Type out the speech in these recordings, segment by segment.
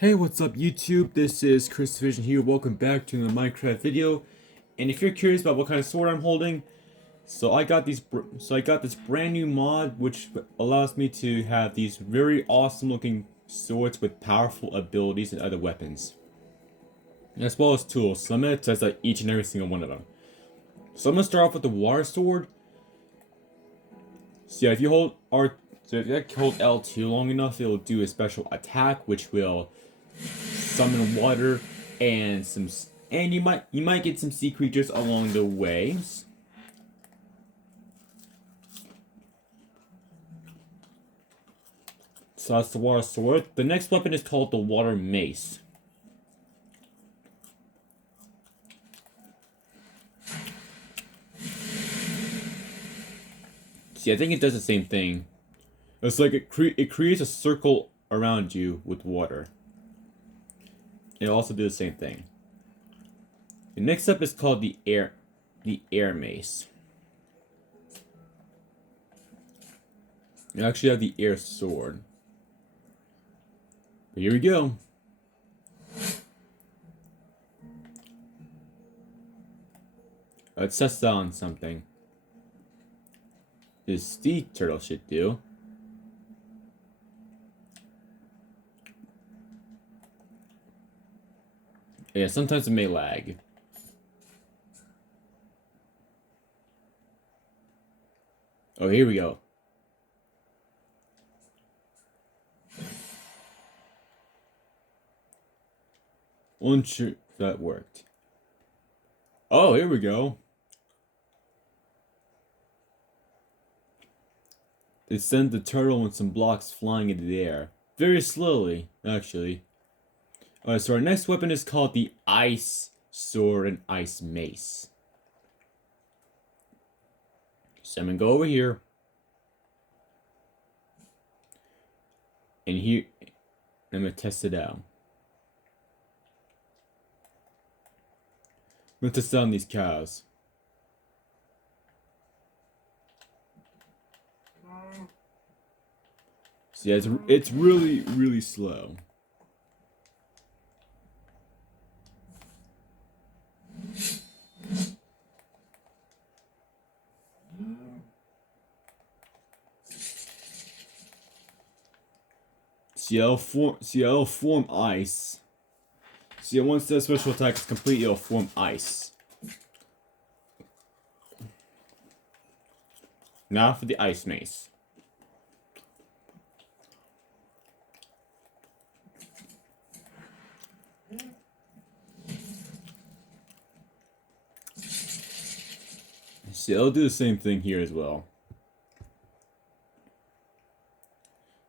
Hey, what's up YouTube? This is Chris Vision here. Welcome back to the Minecraft video. And if you're curious about what kind of sword I'm holding, I got this brand new mod which allows me to have these very awesome looking swords with powerful abilities and other weapons, as well as tools. So I'm gonna test out each and every single one of them. So I'm gonna start off with the water sword. So yeah, if you hold L2 long enough, it'll do a special attack which will summon water and you might get some sea creatures along the way. So that's the water sword. The next weapon is called the water mace. See, I think it does the same thing. It's like it creates a circle around you with water. It also does the same thing. The next up is called the air mace. You actually have the air sword. But here we go. Let's test on something. This sea turtle should do. Yeah, sometimes it may lag. Oh, here we go. Unsure if that worked. Oh, here we go. It sent the turtle and some blocks flying into the air. Very slowly, actually. Alright, so our next weapon is called the Ice Sword and Ice Mace. So I'm gonna go over here. And here, I'm gonna test it out. I'm gonna test out these cows. So yeah, it's really slow. See, it'll form ice. See, once the special attack is complete, it'll form ice. Now for the ice mace. See, it'll do the same thing here as well.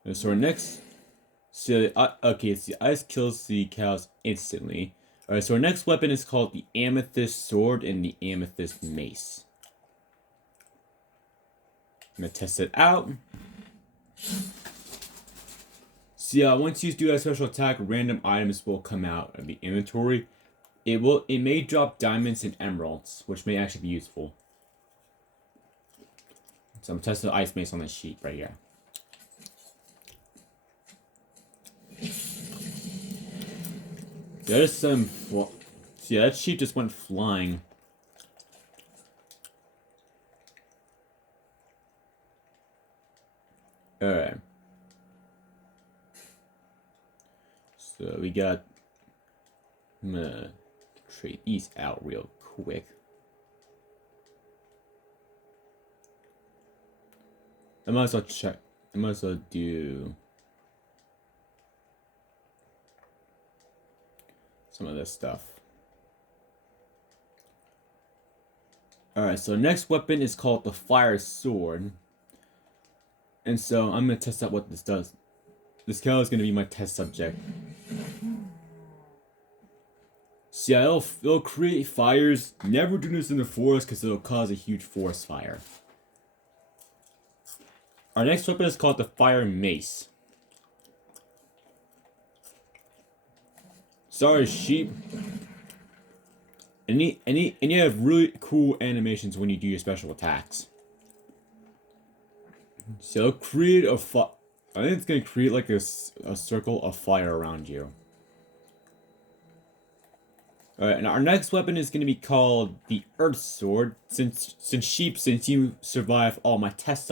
And so our next, okay, it's the ice kills the cows instantly. Alright, so our next weapon is called the Amethyst Sword and the Amethyst Mace. I'm gonna test it out. See, once you do that special attack, random items will come out of the inventory. It may drop diamonds and emeralds, which may actually be useful. So I'm testing the ice mace on this sheet right here. There's some. See, that sheet just went flying. Alright. So we got. I'm gonna trade these out real quick. I might as well check. I might as well do some of this stuff. Alright, so next weapon is called the Fire Sword. And so I'm gonna test out what this does. This cow is gonna be my test subject. See, it'll create fires. Never do this in the forest because it'll cause a huge forest fire. Our next weapon is called the Fire Mace. Sorry, sheep. And you have really cool animations when you do your special attacks. So create a I think it's gonna create like a circle of fire around you. Alright, and our next weapon is going to be called the Earth Sword. Since you survived all my tests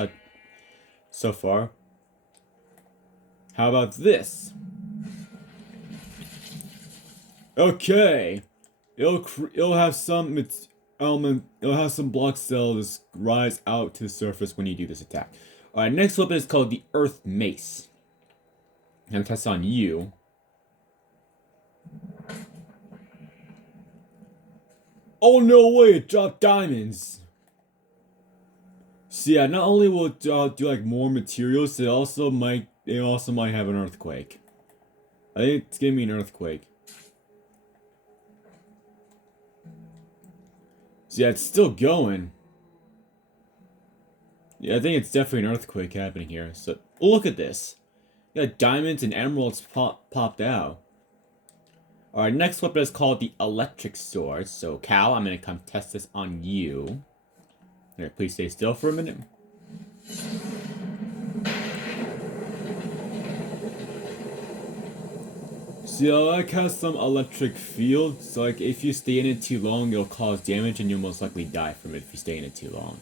so far. How about this? Okay. It'll have some it'll have some block cells rise out to the surface when you do this attack. Alright, next weapon is called the Earth Mace. I'm gonna test on you. Oh no way, it dropped diamonds! So yeah, not only will it do like more materials, it also might have an earthquake. I think it's giving me an earthquake. So yeah, it's still going. Yeah, I think it's definitely an earthquake happening here. So look at this. You got diamonds and emeralds popped out. Alright, next weapon is called the Electric Sword. So Cal, I'm gonna come test this on you. Alright, please stay still for a minute. So yeah, like has some electric field, so like if you stay in it too long, it'll cause damage and you'll most likely die from it if you stay in it too long.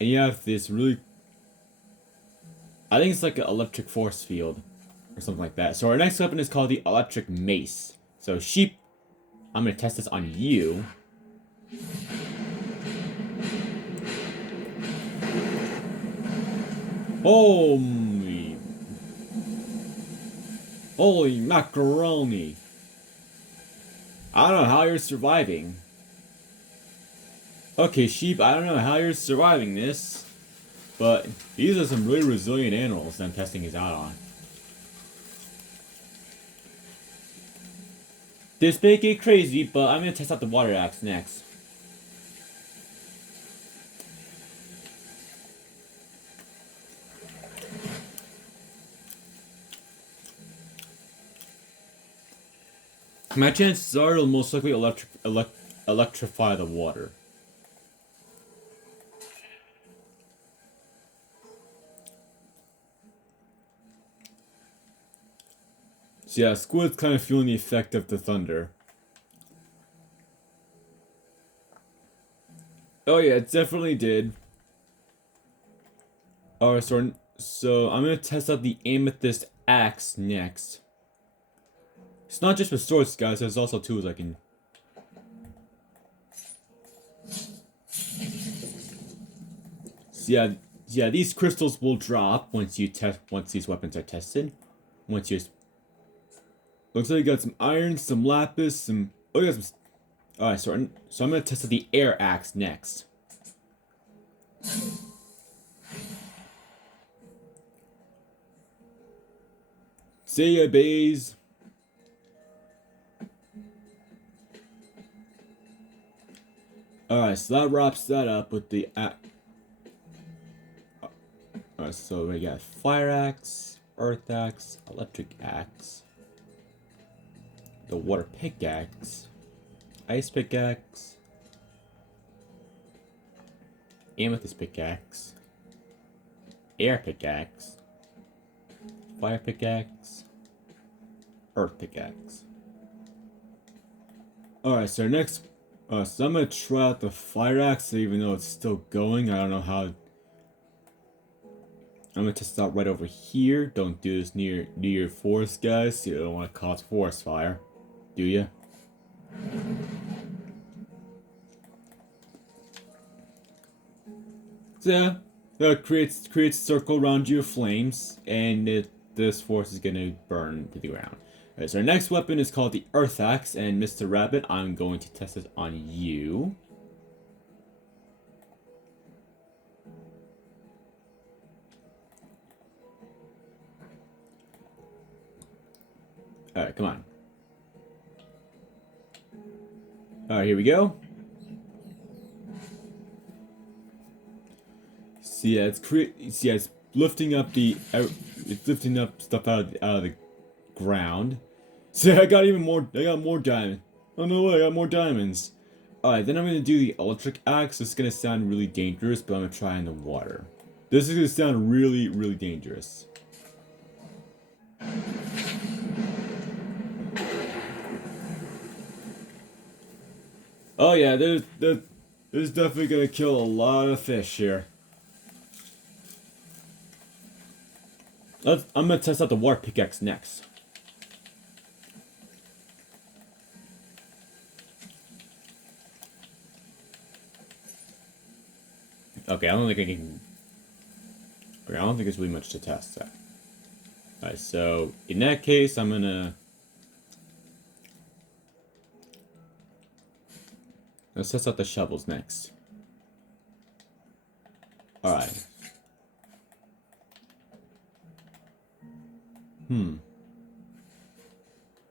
And you have this really, I think it's like an electric force field or something like that. So our next weapon is called the Electric Mace. So Sheep, I'm gonna test this on you. Holy macaroni. I don't know how you're surviving. Okay, Sheep, I don't know how you're surviving this. But these are some really resilient animals that I'm testing this out on. This may get crazy, but I'm gonna test out the water axe next. My chances are it'll most likely electrify the water. So yeah, Squid's kind of feeling the effect of the thunder. Oh yeah, it definitely did. Alright, so I'm gonna test out the Amethyst Axe next. It's not just with swords, guys, there's also tools I can... So yeah, these crystals will drop once these weapons are tested. Looks like you got some iron, some lapis, some... Oh, you got some... Alright, so I'm gonna test out the Air Axe next. See ya, bees. Alright, so that wraps that up with the... Alright, so we got Fire Axe, Earth Axe, Electric Axe, the Water Pickaxe, Ice Pickaxe, Amethyst Pickaxe, Air Pickaxe, Fire Pickaxe, Earth Pickaxe. Alright, so next, so I'm gonna try out the Fire Axe, even though it's still going. I don't know how. I'm gonna test it out right over here. Don't do this near your forest, guys. You don't want to cause forest fire, do you? So yeah, that creates a circle around you of flames, and this force is gonna burn to the ground. Alright, so our next weapon is called the Earth Axe, and Mr. Rabbit, I'm going to test this on you. Alright, come on. Alright, here we go. See, yeah, it's lifting up stuff out of the ground. See, I got more diamond. Oh no way, I got more diamonds. Alright, then I'm gonna do the electric axe. It's gonna sound really dangerous, but I'm gonna try in the water. This is gonna sound really, really dangerous. Oh yeah, there's definitely gonna kill a lot of fish here. I'm gonna test out the water pickaxe next. Okay, I don't think I can. Okay, I don't think there's really much to test that. Alright, so in that case, let's test out the shovels next. Alright.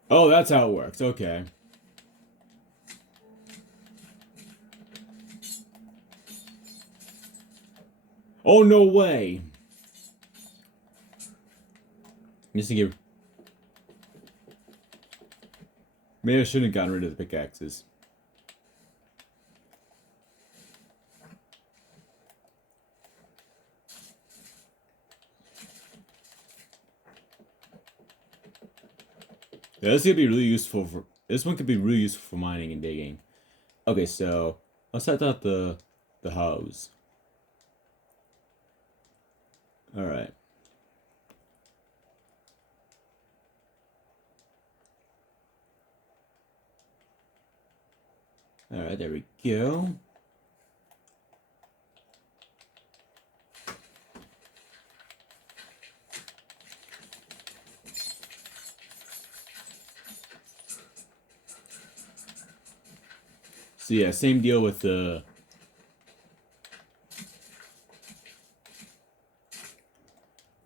Oh, that's how it works. Okay. Oh, no way! Just to give. Maybe I shouldn't have gotten rid of the pickaxes. Yeah, this could be really useful for. This one could be really useful for mining and digging. Okay, so let's set out the hose. All right. All right, there we go. So yeah, same deal with the.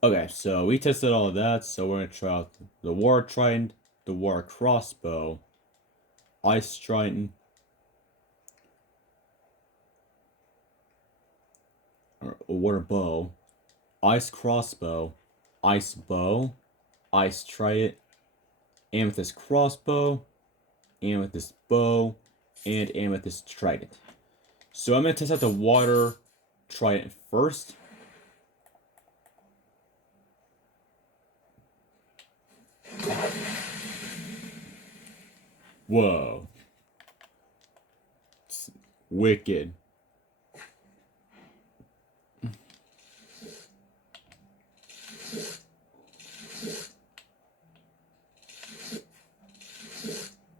Okay, so we tested all of that, so we're gonna try out the war trident, the war crossbow, ice trident, or water bow, ice crossbow, ice bow, ice trident, amethyst crossbow, amethyst bow, and amethyst trident. So I'm gonna test out the water trident first. Whoa. It's wicked.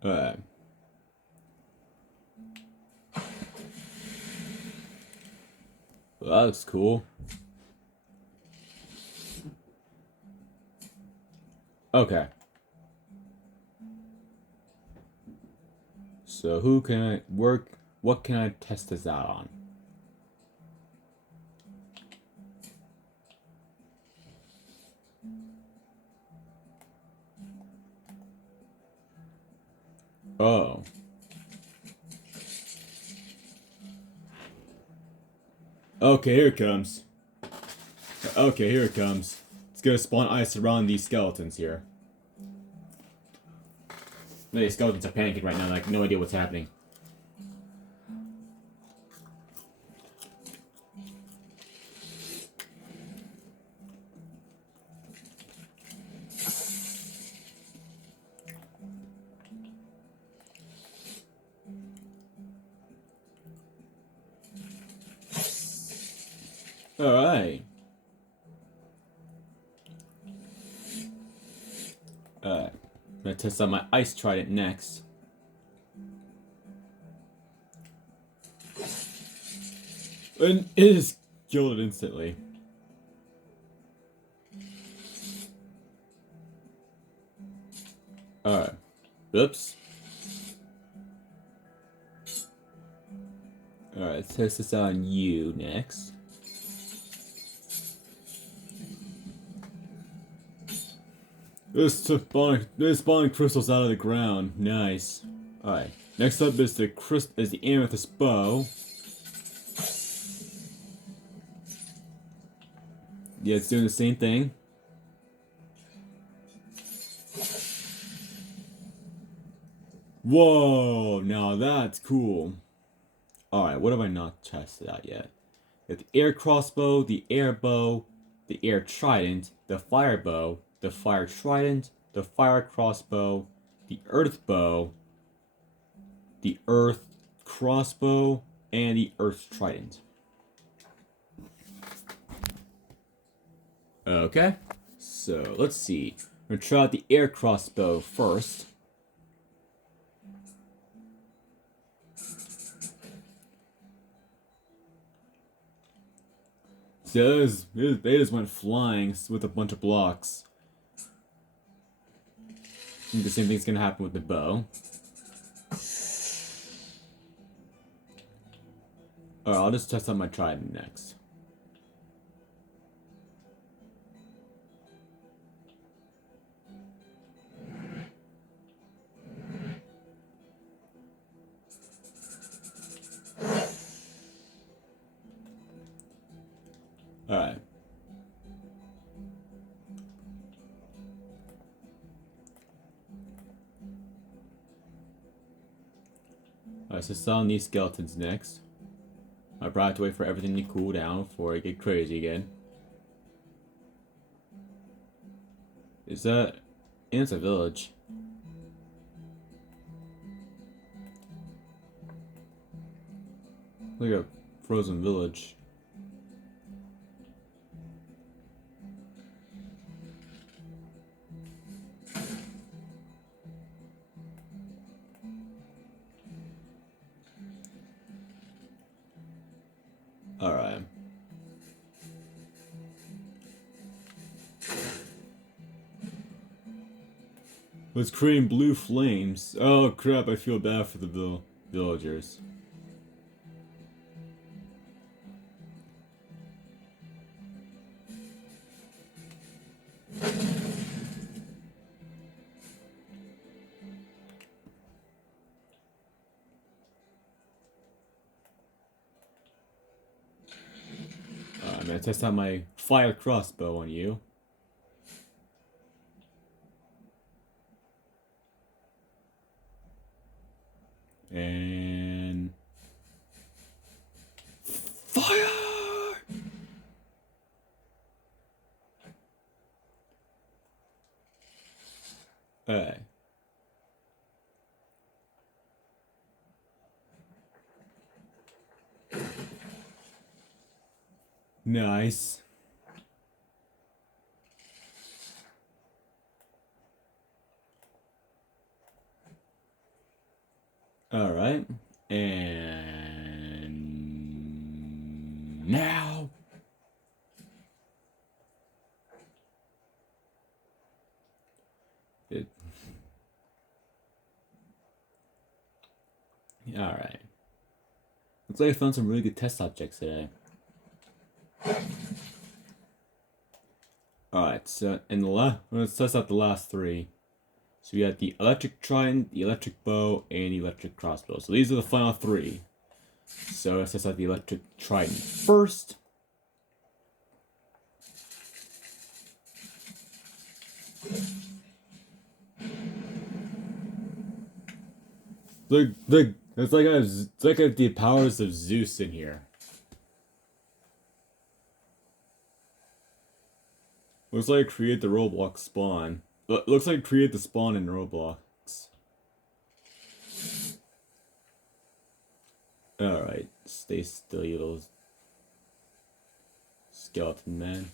Alright. Well, that looks cool. Okay. So who can I work? What can I test this out on? Oh. Okay, here it comes. Okay, here it comes. It's gonna spawn ice around these skeletons here. These skeletons are panicking right now, like no idea what's happening. Alright. Alright. I'm gonna test out my ice trident next. And it is killed it instantly. Alright. Oops. Alright, let's test this out on you next. This spawning crystals out of the ground. Nice. Alright. Next up is the amethyst bow. Yeah, it's doing the same thing. Whoa, now that's cool. Alright, what have I not tested out yet? The air crossbow, the air bow, the air trident, the fire bow, the fire trident, the fire crossbow, the earth bow, the earth crossbow, and the earth trident. Okay, so let's see. We're gonna try out the air crossbow first. So they just went flying with a bunch of blocks. I think the same thing's gonna happen with the bow. Alright, I'll just test out my trident next. Alright. Alright, so selling these skeletons next. I probably have to wait for everything to cool down before I get crazy again. Is that... And it's a village. Like a frozen village. Alright. Let's create blue flames. Oh crap, I feel bad for the villagers. I'm gonna test out my fire crossbow on you. And... Fire! Alright. Nice. Alright. And... Now! Alright. Looks like I found some really good test objects today. Alright, so in the let's test out the last three. So we got the electric trident, the electric bow, and the electric crossbow. So these are the final three. So let's test out the electric trident first. Look, it's like I have the powers of Zeus in here. Looks like I create the Roblox spawn. Looks like I create the spawn in Roblox. Alright, stay still, you little skeleton man.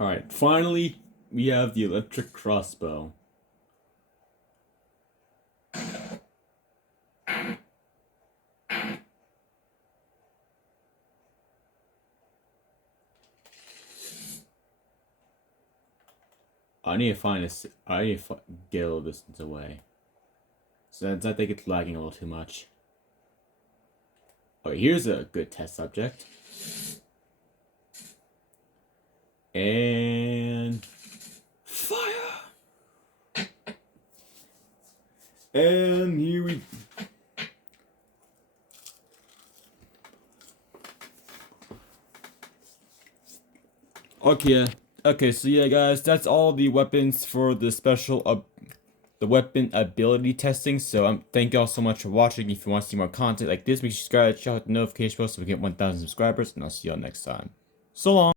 Alright, finally, we have the electric crossbow. I need to get a little distance away. So I think it's lagging a little too much. Okay, here's a good test subject. And... Fire! And here we... Okay, so yeah guys, that's all the weapons for the special the weapon ability testing. So thank y'all so much for watching. If you want to see more content like this, make sure you subscribe, check out the notification bell so we get 1,000 subscribers, and I'll see y'all next time. So long.